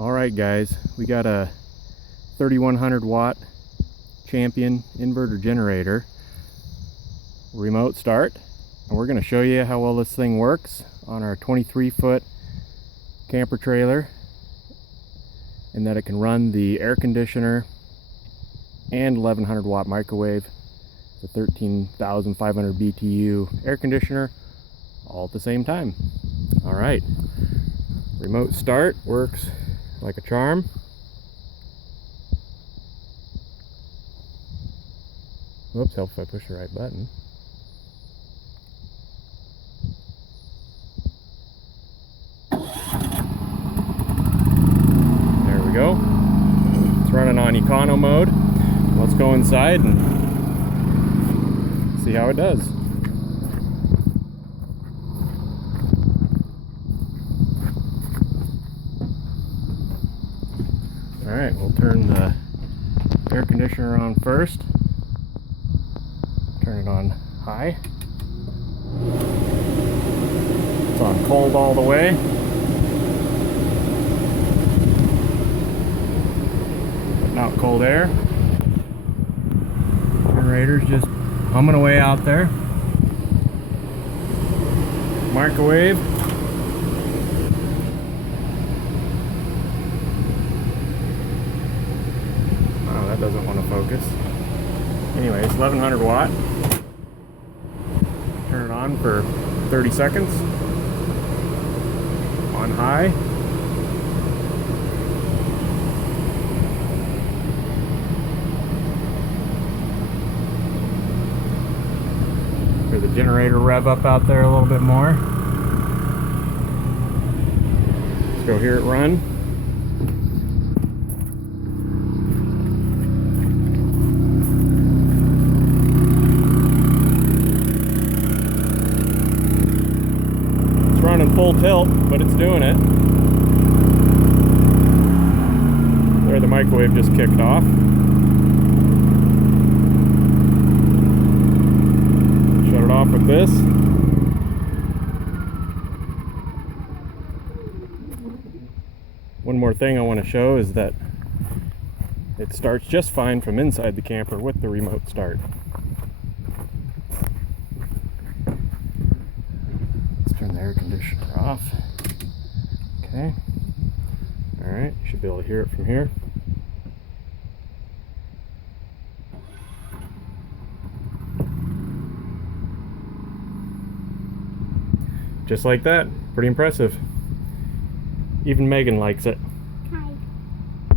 Alright guys, we got a 3100 watt Champion inverter generator remote start, and we're going to show you how well this thing works on our 23-foot camper trailer, and that it can run the air conditioner and 1100 watt microwave, the 13,500 BTU air conditioner, all at the same time. Alright, remote start works like a charm. Whoops, help if I push the right button. There we go. It's running on econo mode. Let's go inside and see how it does. Alright, we'll turn the air conditioner on first. Turn it on high. It's on cold all the way. Putting out cold air. Generator's just humming away out there. Microwave. Oh, that doesn't want to focus. Anyway, it's 1100 watt. Turn it on for 30 seconds. On high. Hear the generator rev up out there a little bit more. Let's go hear it run. Running full tilt, but it's doing it. There, the microwave just kicked off. Shut it off with this. One more thing I want to show is that it starts just fine from inside the camper with the remote start. Turn the air conditioner off. Okay. Alright, you should be able to hear it from here. Just like that. Pretty impressive. Even Megan likes it.